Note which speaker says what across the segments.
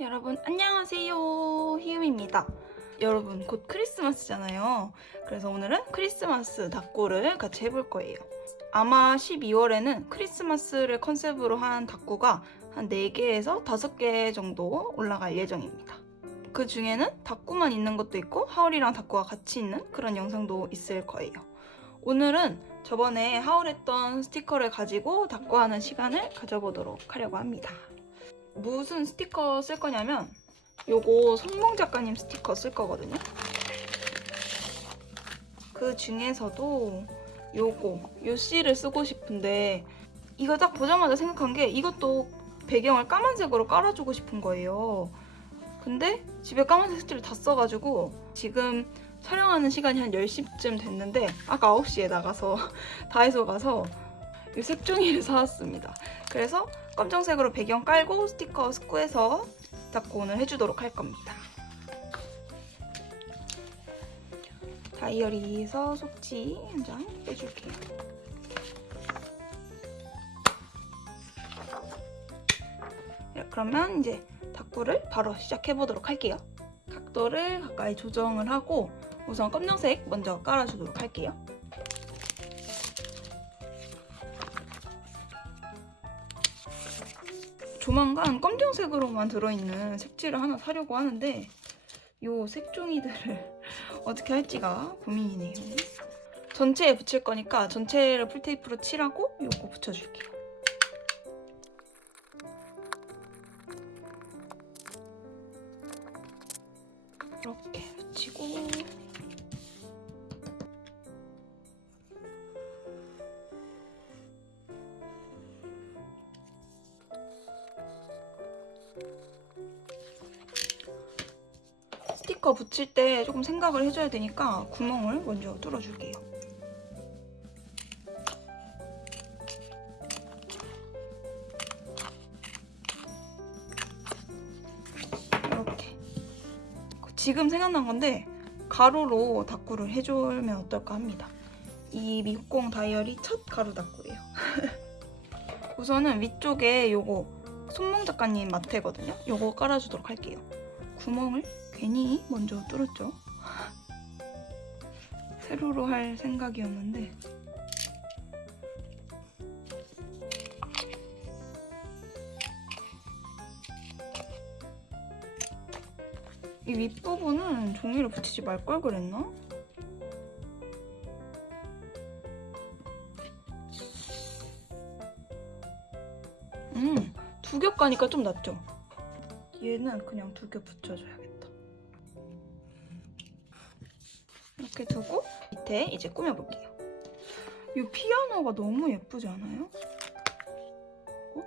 Speaker 1: 여러분 안녕하세요. 희음입니다. 여러분 곧 크리스마스잖아요. 그래서 오늘은 크리스마스 닭고를 같이 해볼 거예요. 아마 12월에는 크리스마스를 컨셉으로 한 닭고가 한 4개에서 5개 정도 올라갈 예정입니다. 그 중에는 닭고만 있는 것도 있고 하울이랑 닭고가 같이 있는 그런 영상도 있을 거예요. 오늘은 저번에 하울했던 스티커를 가지고 닭고하는 시간을 가져보도록 하려고 합니다 무슨 스티커 쓸 거냐면 요거 손몽 작가님 스티커 쓸 거거든요. 그 중에서도 요거 요 씨를 쓰고 싶은데 이거 딱 보자마자 생각한 게 이것도 배경을 까만색으로 깔아주고 싶은 거예요. 근데 집에 까만색 스티를 다 써가지고 지금 촬영하는 시간이 한 10시쯤 됐는데 아까 9시에 나가서 다이소 가서 이 색종이를 사왔습니다. 그래서 검정색으로 배경 깔고 스티커 스쿠해서 닦고 오늘 해주도록 할 겁니다. 다이어리에서 속지 한 장 빼줄게요. 네, 그러면 이제 닭구를 바로 시작해 보도록 할게요. 각도를 가까이 조정을 하고 우선 검정색 먼저 깔아주도록 할게요. 조만간 검정색으로만 들어있는 색지를 하나 사려고 하는데 요 색종이들을 어떻게 할지가 고민이네요. 전체에 붙일 거니까 전체를 풀테이프로 칠하고 요거 붙여줄게요. 스티커 붙일 때 조금 생각을 해줘야 되니까 구멍을 먼저 뚫어줄게요. 이렇게. 지금 생각난 건데 가로로 닦구를 해주면 어떨까 합니다. 이 미공 다이어리 첫 가로 닦구예요. 우선은 위쪽에 요거 손몽 작가님 마테거든요. 요거 깔아주도록 할게요. 구멍을 괜히 먼저 뚫었죠. 세로로 할 생각이었는데 이 윗부분은 종이를 붙이지 말 걸 그랬나? 음, 두 겹 가니까 좀 낫죠? 얘는 그냥 두 겹 붙여줘야 이렇게 두고 밑에 이제 꾸며볼게요. 이 피아노가 너무 예쁘지 않아요? 어?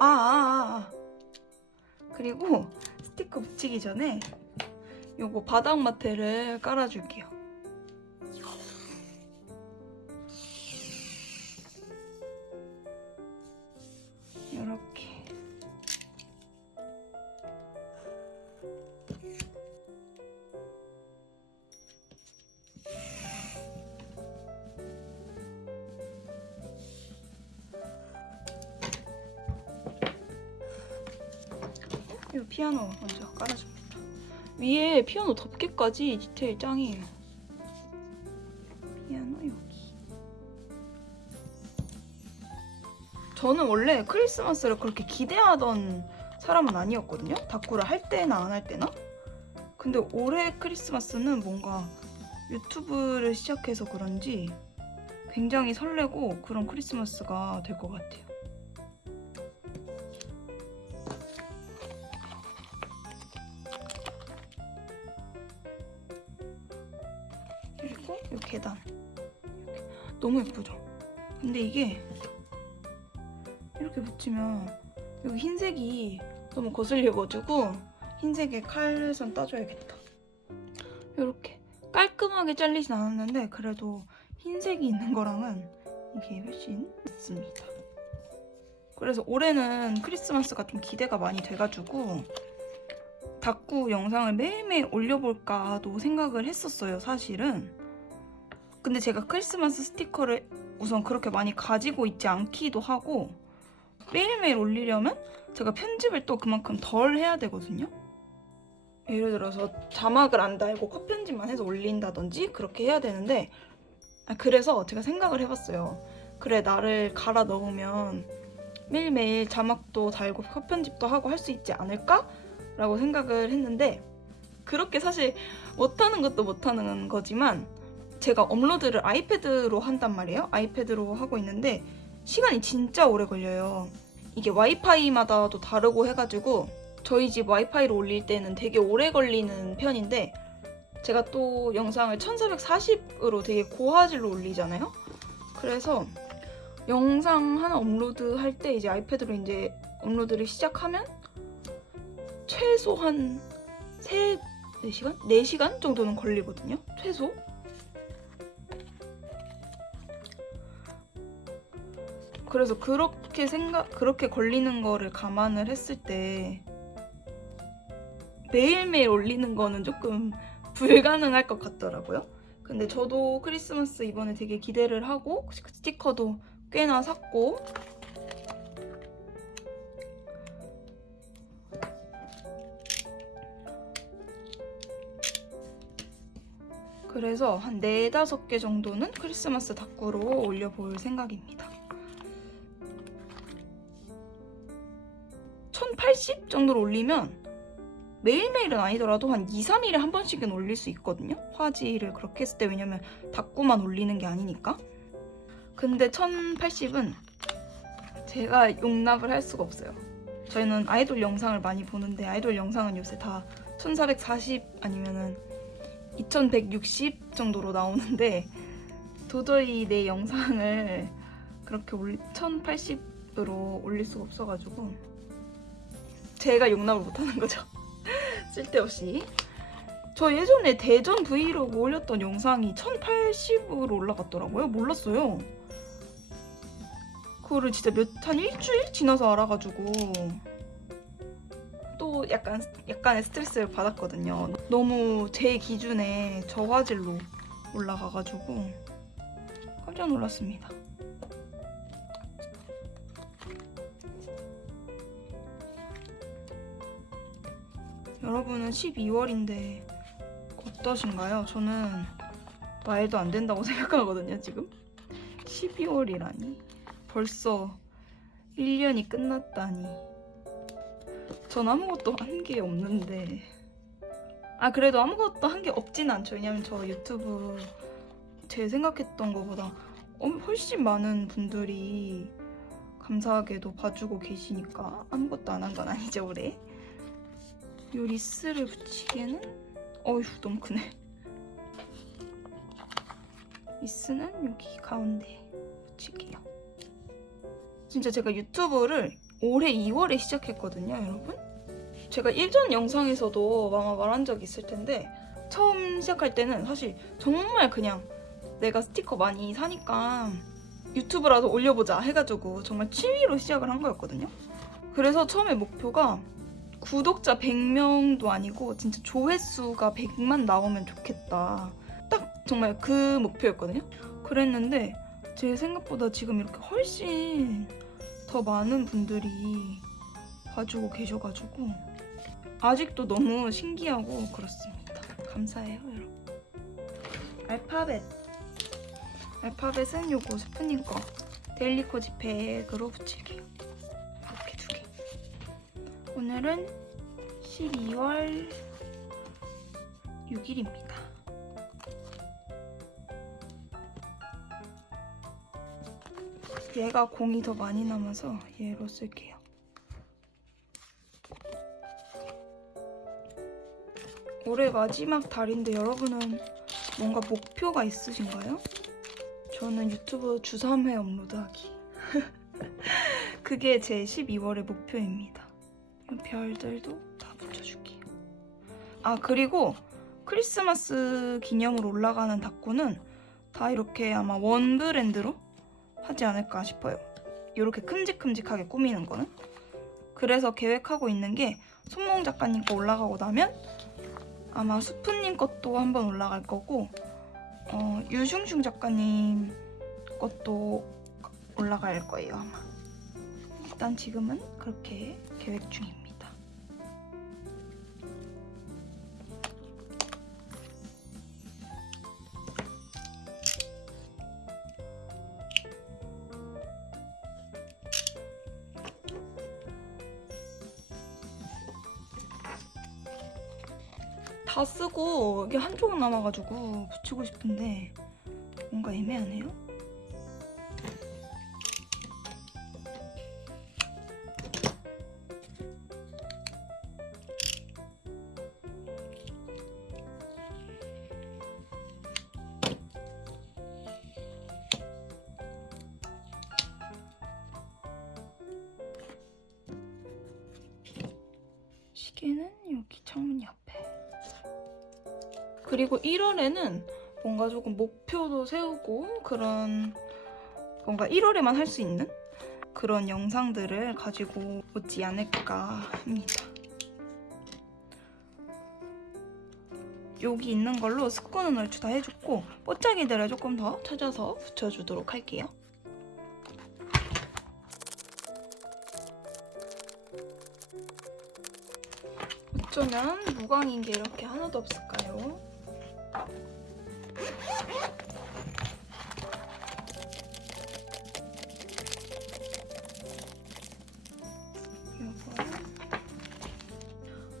Speaker 1: 아, 아, 아, 아. 그리고 스티커 붙이기 전에 요거 바닥 마테를 깔아줄게요. 이 피아노 먼저 깔아줍니다. 위에 피아노 덮개까지 디테일 짱이에요. 피아노 여기. 저는 원래 크리스마스를 그렇게 기대하던 사람은 아니었거든요. 다쿠를 할 때나 안 할 때나. 근데 올해 크리스마스는 뭔가 유튜브를 시작해서 그런지 굉장히 설레고 그런 크리스마스가 될 것 같아요. 너무 예쁘죠? 근데 이게 이렇게 붙이면 여기 흰색이 너무 거슬려가지고 흰색에 칼선 따줘야겠다 이렇게 깔끔하게 잘리진 않았는데 그래도 흰색이 있는 거랑은 이게 훨씬 있습니다 그래서 올해는 크리스마스가 좀 기대가 많이 돼가지고 닭구 영상을 매일매일 올려볼까도 생각을 했었어요, 사실은. 근데 제가 크리스마스 스티커를 우선 그렇게 많이 가지고 있지 않기도 하고 매일매일 올리려면 제가 편집을 또 그만큼 덜 해야 되거든요. 예를 들어서 자막을 안 달고 컷 편집만 해서 올린다든지 그렇게 해야 되는데 아, 그래서 제가 생각을 해봤어요. 그래 나를 갈아 넣으면 매일매일 자막도 달고 컷 편집도 하고 할 수 있지 않을까? 라고 생각을 했는데 그렇게 사실 못하는 것도 못하는 거지만 제가 업로드를 아이패드로 한단 말이에요. 아이패드로 하고 있는데 시간이 진짜 오래 걸려요. 이게 와이파이마다도 다르고 해가지고 저희 집 와이파이로 올릴 때는 되게 오래 걸리는 편인데 제가 또 영상을 1440으로 되게 고화질로 올리잖아요. 그래서 영상 하나 업로드 할 때 이제 아이패드로 이제 업로드를 시작하면 최소 한 3, 4시간? 4시간 정도는 걸리거든요. 최소. 그래서 그렇게 생각 그렇게 걸리는 거를 감안을 했을 때 매일매일 올리는 거는 조금 불가능할 것 같더라고요. 근데 저도 크리스마스 이번에 되게 기대를 하고 스티커도 꽤나 샀고 그래서 한 네다섯 개 정도는 크리스마스 닭구로 올려볼 생각입니다. 1080 정도로 올리면 매일매일은 아니더라도 한 2, 3일에 한 번씩은 올릴 수 있거든요. 화질을 그렇게 했을 때 왜냐면 닭구만 올리는 게 아니니까. 근데 1080은 제가 용납을 할 수가 없어요. 저희는 아이돌 영상을 많이 보는데 아이돌 영상은 요새 다 1440 아니면은 2160 정도로 나오는데 도저히 내 영상을 그렇게 올리, 1080으로 올릴 수가 없어가지고 제가 용납을 못하는 거죠. 쓸데없이. 저 예전에 대전 브이로그 올렸던 영상이 1080으로 올라갔더라고요. 몰랐어요. 그거를 진짜 몇, 한 일주일 지나서 알아가지고 또 약간, 약간의 스트레스를 받았거든요. 너무 제 기준에 저화질로 올라가가지고 깜짝 놀랐습니다. 여러분은 12월인데 어떠신가요? 저는 말도 안 된다고 생각하거든요, 지금. 12월이라니. 벌써 1년이 끝났다니. 전 아무것도 한 게 없는데. 아, 그래도 아무것도 한 게 없진 않죠. 왜냐면 저 유튜브 제 생각했던 것보다 엄- 훨씬 많은 분들이 감사하게도 봐주고 계시니까 아무것도 안 한 건 아니죠, 올해. 요 리스를 붙이기에는? 어휴 너무 크네. 리스는 여기 가운데 붙일게요. 진짜 제가 유튜브를 올해 2월에 시작했거든요 여러분. 제가 일전 영상에서도 아마 말한 적 있을 텐데 처음 시작할 때는 사실 정말 그냥 내가 스티커 많이 사니까 유튜브라도 올려보자 해가지고 정말 취미로 시작을 한 거였거든요. 그래서 처음에 목표가 구독자 100명도 아니고 진짜 조회수가 100만 나오면 좋겠다. 딱 정말 그 목표였거든요. 그랬는데 제 생각보다 지금 이렇게 훨씬 더 많은 분들이 봐주고 계셔가지고 아직도 너무 신기하고 그렇습니다. 감사해요, 여러분. 알파벳. 알파벳은 요거 스프님 거 데일리 코 지팩으로 붙일게요. 오늘은 12월 6일입니다. 얘가 공이 더 많이 남아서 얘로 쓸게요. 올해 마지막 달인데 여러분은 뭔가 목표가 있으신가요? 저는 유튜브 주 3회 업로드하기. 그게 제 12월의 목표입니다. 별들도 다 붙여줄게요. 아 그리고 크리스마스 기념으로 올라가는 닭구는 다 이렇게 아마 원 브랜드로 하지 않을까 싶어요. 이렇게 큼직큼직하게 꾸미는 거는. 그래서 계획하고 있는 게 손몽 작가님 거 올라가고 나면 아마 수프님 것도 한번 올라갈 거고 어, 유슝슝 작가님 것도 올라갈 거예요 아마. 일단 지금은 그렇게 계획 중입니다. 다 쓰고 이게 한 조각 남아가지고 붙이고 싶은데 뭔가 애매하네요. 그리고 1월에는 뭔가 조금 목표도 세우고 그런 뭔가 1월에만 할 수 있는 그런 영상들을 가지고 오지 않을까 합니다. 여기 있는 걸로 스코는 얼추 다 해줬고 뽀짝이들을 조금 더 찾아서 붙여주도록 할게요. 어쩌면 무광인 게 이렇게 하나도 없을까요?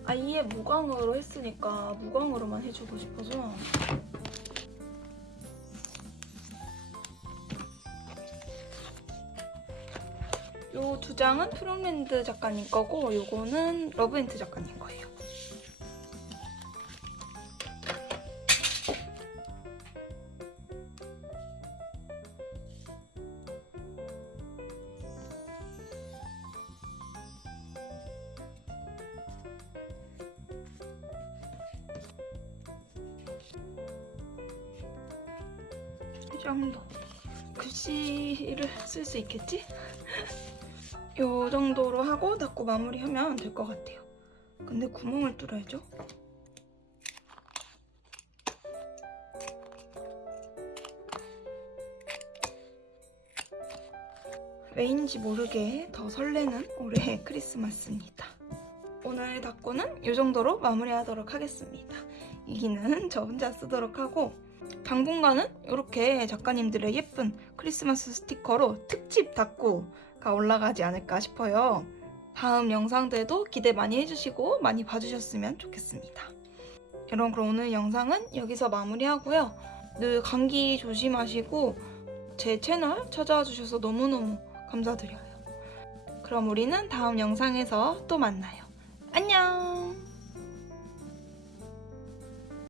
Speaker 1: 아예 무광으로 했으니까 무광으로만 해주고 싶어서 요 두 장은 프롬랜드 작가님 거고 요거는 러브엔트 작가님 거예요. 정도 글씨를 쓸 수 있겠지? 요 정도로 하고 닫고 마무리하면 될 것 같아요. 근데 구멍을 뚫어야죠. 왜인지 모르게 더 설레는 올해 크리스마스입니다. 오늘 닫고는 이 정도로 마무리하도록 하겠습니다. 이기는 저 혼자 쓰도록 하고 당분간은 이렇게 작가님들의 예쁜 크리스마스 스티커로 특집 닫고가 올라가지 않을까 싶어요. 다음 영상들도 기대 많이 해주시고 많이 봐주셨으면 좋겠습니다. 여러분 그럼 오늘 영상은 여기서 마무리하고요. 늘 감기 조심하시고 제 채널 찾아와 주셔서 너무너무 감사드려요. 그럼 우리는 다음 영상에서 또 만나요. 안녕!